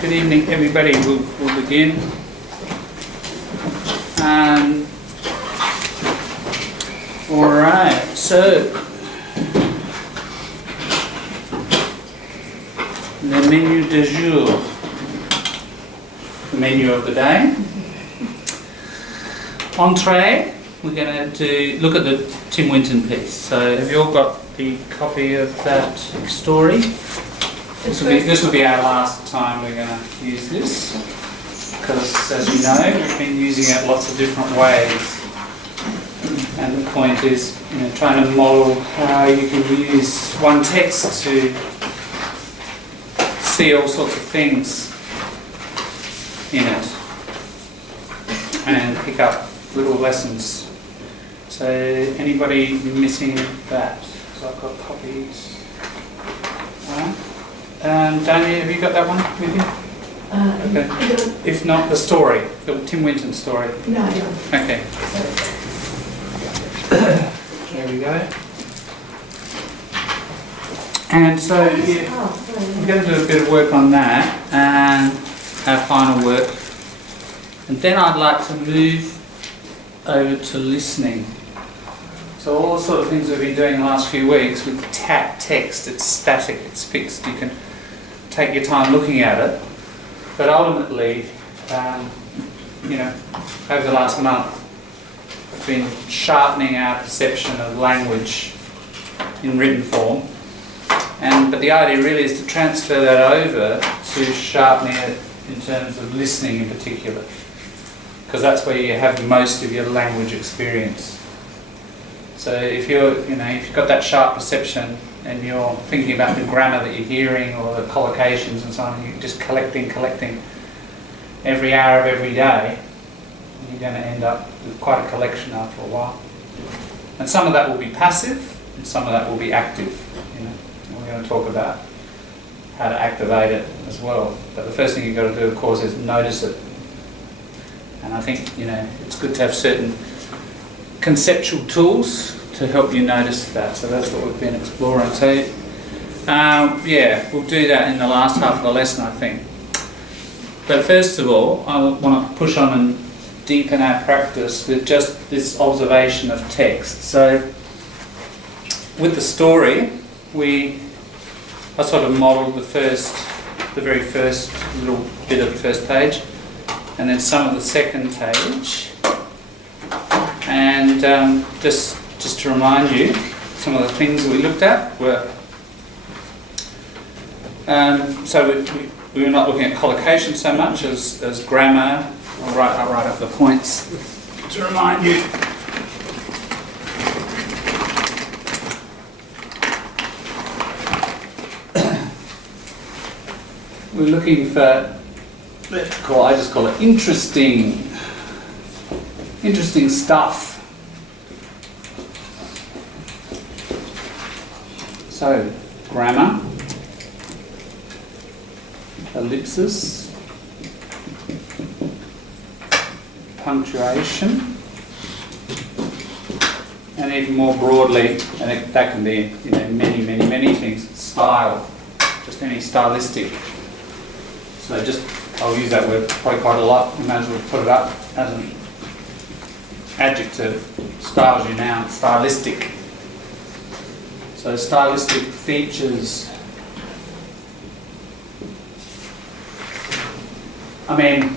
Good evening, everybody. We'll begin. All right. So the menu du jour, the menu of the day. Entree. We're going to look at the Tim Winton piece. So have you all got the copy of that story? This will be our last time we're going to use this, because as you know, we've been using it lots of different ways. And the point is, trying to model how you can use one text to see all sorts of things in it and pick up little lessons. So anybody missing that? So I've got copies. Right. Daniel, have you got that one with you? Okay. If not, the story, the Tim Winton story. No, I don't. Okay. There we go. And so we're going to do a bit of work on that and our final work. And then I'd like to move over to listening. So all the sort of things we've been doing the last few weeks with text, it's static, it's fixed, you can take your time looking at it. But ultimately, over the last month, I've been sharpening our perception of language in written form. But the idea really is to transfer that over to sharpening it in terms of listening in particular. Because that's where you have most of your language experience. So if you've got that sharp perception and you're thinking about the grammar that you're hearing or the collocations and so on, you're just collecting every hour of every day, you're going to end up with quite a collection after a while. And some of that will be passive and some of that will be active. And we're going to talk about how to activate it as well. But the first thing you've got to do, of course, is notice it. And I think it's good to have certain conceptual tools to help you notice that. So that's what we've been exploring. So we'll do that in the last half of the lesson, I think. But first of all, I want to push on and deepen our practice with just this observation of text. So with the story, I sort of modelled the very first little bit of the first page, and then some of the second page. And just to remind you, some of the things that we looked at were, so we were not looking at collocation so much as grammar. I'll write up the points to remind you. We're looking for, I just call it interesting stuff. So, grammar, ellipsis, punctuation, and even more broadly, and that can be many things, style, just any stylistic. So I'll use that word probably quite a lot. We may as well put it up as an adjective. Style is your noun, stylistic. So stylistic features. I mean,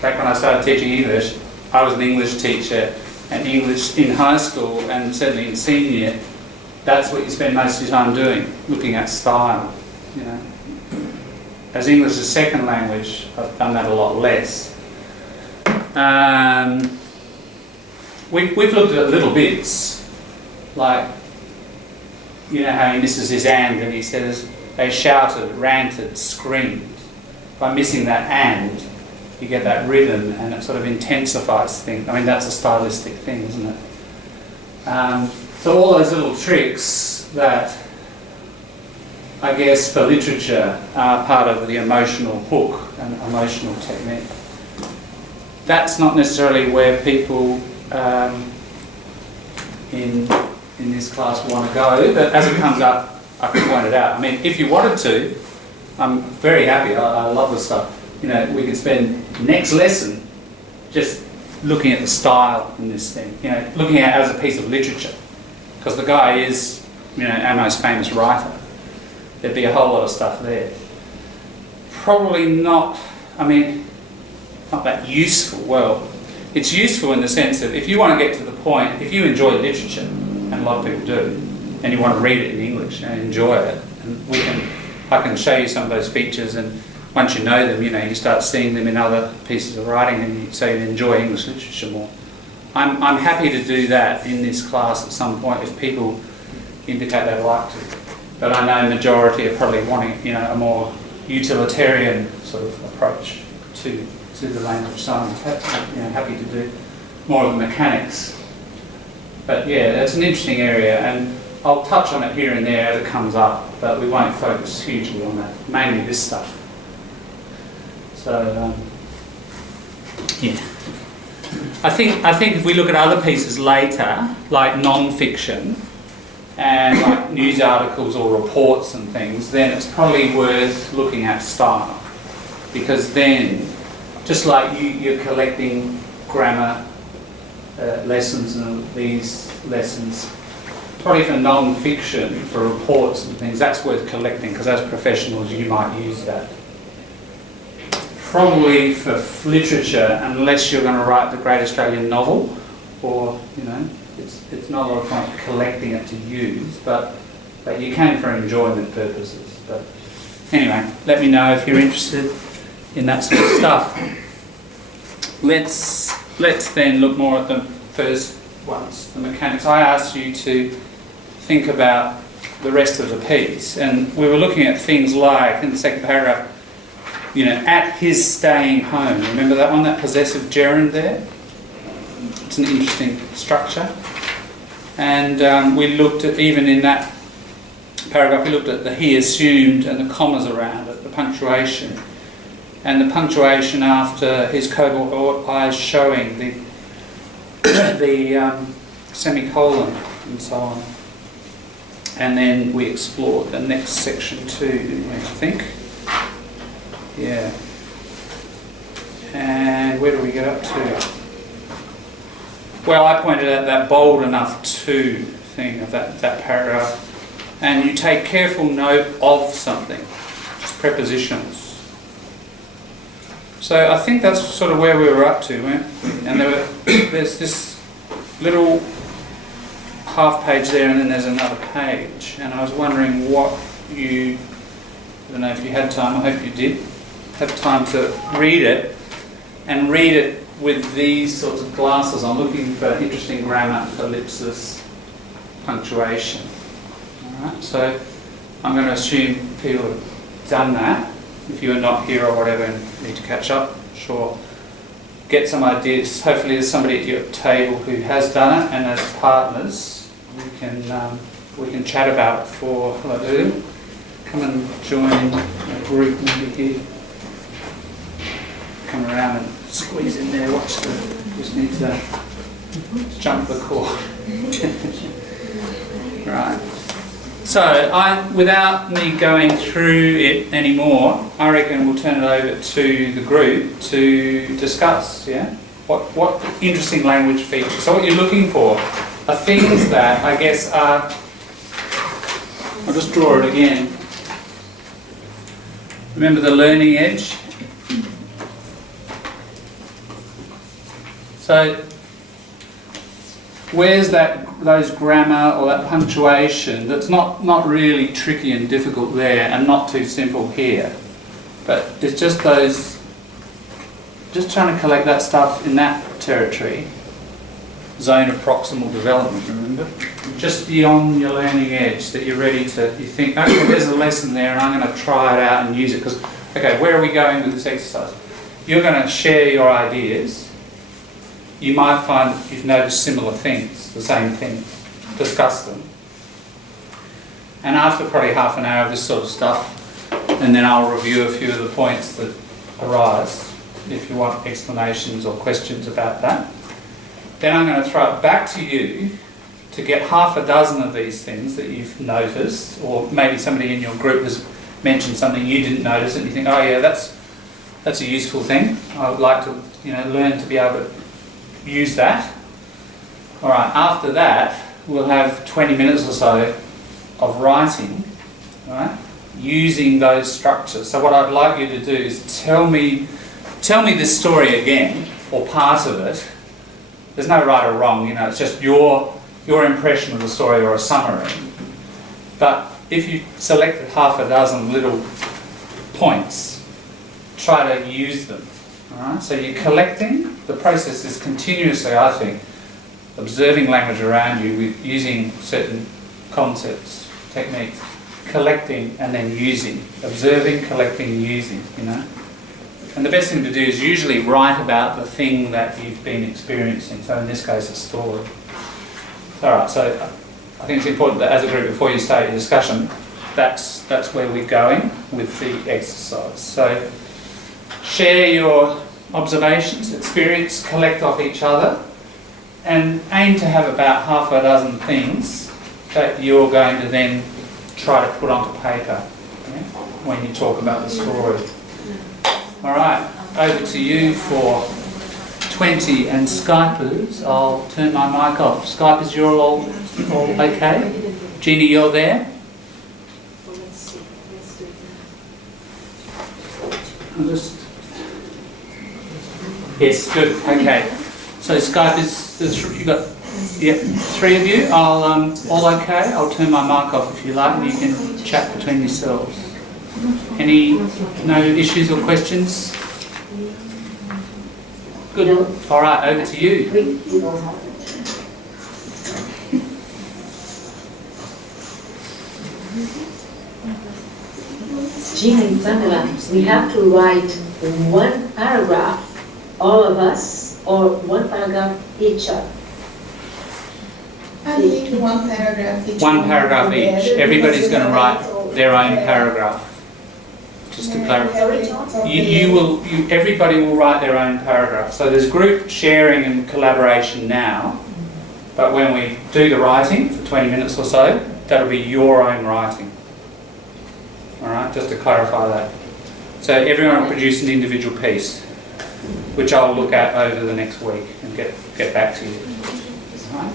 back when I started teaching English, I was an English teacher, and English in high school and certainly in senior, that's what you spend most of your time doing, looking at style. As English as a second language, I've done that a lot less. We've looked at little bits, like, how he misses his and he says, they shouted, ranted, screamed. By missing that and, you get that rhythm and it sort of intensifies things. I mean, that's a stylistic thing, isn't it? So all those little tricks that, I guess, for literature are part of the emotional hook and emotional technique. That's not necessarily where people in this class want to go, but as it comes up, I can point it out. I mean, if you wanted to, I'm very happy. I love the stuff. You know, we could spend next lesson just looking at the style in this thing. You know, looking at it as a piece of literature, because the guy is, you know, our most famous writer. There'd be a whole lot of stuff there. Probably not. I mean, not that useful. Well, it's useful in the sense of if you want to get to the point, if you enjoy literature, and a lot of people do, and you want to read it in English and enjoy it, and I can show you some of those features, and once you know them, you know, you start seeing them in other pieces of writing, and so you enjoy English literature more. I'm happy to do that in this class at some point if people indicate they'd like to. But I know the majority are probably wanting, you know, a more utilitarian sort of approach to the language. So I'm happy to do more of the mechanics. But yeah, that's an interesting area, and I'll touch on it here and there as it comes up, but we won't focus hugely on that. Mainly this stuff. So yeah, I think if we look at other pieces later, like non-fiction and like news articles or reports and things, then it's probably worth looking at style, because then, just like you're collecting grammar lessons and these lessons, probably for non-fiction, for reports and things, that's worth collecting, because as professionals you might use that. Probably for literature, unless you're going to write the Great Australian Novel, or, you know, it's not a lot of point collecting it to use, but you can for enjoyment purposes. But anyway, let me know if you're interested in that sort of stuff. Let's then look more at the first ones, the mechanics. I asked you to think about the rest of the piece, and we were looking at things like, in the second paragraph, you know, at his staying home. Remember that one, that possessive gerund there? It's an interesting structure. And we looked at, even in that paragraph, we looked at the he assumed and the commas around it, the punctuation. And the punctuation after his cobalt eyes showing, the semicolon and so on. And then we explored the next section too, didn't we, I think? Yeah. And where do we get up to? Well, I pointed out that bold enough to thing of that paragraph. And you take careful note of something, just prepositions. So I think that's sort of where we were up to, weren't we? And there's this little half page there, and then there's another page. And I was wondering what I don't know if you had time, I hope you did, have time to read it, and read it with these sorts of glasses on, looking for interesting grammar, ellipsis, punctuation. Alright, so I'm going to assume people have done that. If you are not here or whatever and need to catch up, sure. Get some ideas. Hopefully there's somebody at your table who has done it, and as partners we can chat about it for come and join a group maybe here. Come around and squeeze in there, watch just need to jump the cord. Right. So without me going through it anymore, I reckon we'll turn it over to the group to discuss, yeah? What interesting language features. So what you're looking for are things that I guess are, I'll just draw it again. Remember the learning edge? So, where's those grammar or that punctuation that's not really tricky and difficult there, and not too simple here, but it's just those, just trying to collect that stuff in that territory, zone of proximal development, remember? Just beyond your learning edge, that you're ready to, you think, okay, there's a lesson there and I'm going to try it out and use it, because, okay, where are we going with this exercise? You're going to share your ideas. You might find that you've noticed similar things, the same thing, discuss them. And after probably half an hour of this sort of stuff, and then I'll review a few of the points that arise, if you want explanations or questions about that. Then I'm going to throw it back to you to get half a dozen of these things that you've noticed, or maybe somebody in your group has mention something you didn't notice and you think, oh yeah, that's a useful thing. I would like to, learn to be able to use that. All right, after that, we'll have 20 minutes or so of writing, right, using those structures. So what I'd like you to do is tell me this story again, or part of it. There's no right or wrong, it's just your impression of the story or a summary. But if you selected half a dozen little points, try to use them. All right? So you're collecting. The process is continuously, I think, observing language around you with using certain concepts, techniques, collecting and then using. Observing, collecting, using, And the best thing to do is usually write about the thing that you've been experiencing. So in this case, a story. Alright, so I think it's important that as a group, before you start your discussion, that's where we're going with the exercise. So share your observations, experience, collect off each other, and aim to have about half a dozen things that you're going to then try to put onto paper when you talk about the story. Alright, over to you for 20, and Skypers, I'll turn my mic off. Skypers, you're all okay? Jeannie, you're there? Yes, good, okay. So Skypers, you got 3 of you, all okay? I'll turn my mic off if you like, and you can chat between yourselves. No issues or questions? Good. All right, over to you. Jean and Pamela, we have to write one paragraph, all of us, or one paragraph each other. I think one paragraph each. One paragraph each. Everybody's going to write their own paragraph. Just to clarify, everybody will write their own paragraph. So there's group sharing and collaboration now, but when we do the writing for 20 minutes or so, that'll be your own writing. All right, just to clarify that. So everyone will produce an individual piece, which I'll look at over the next week and get back to you. All right?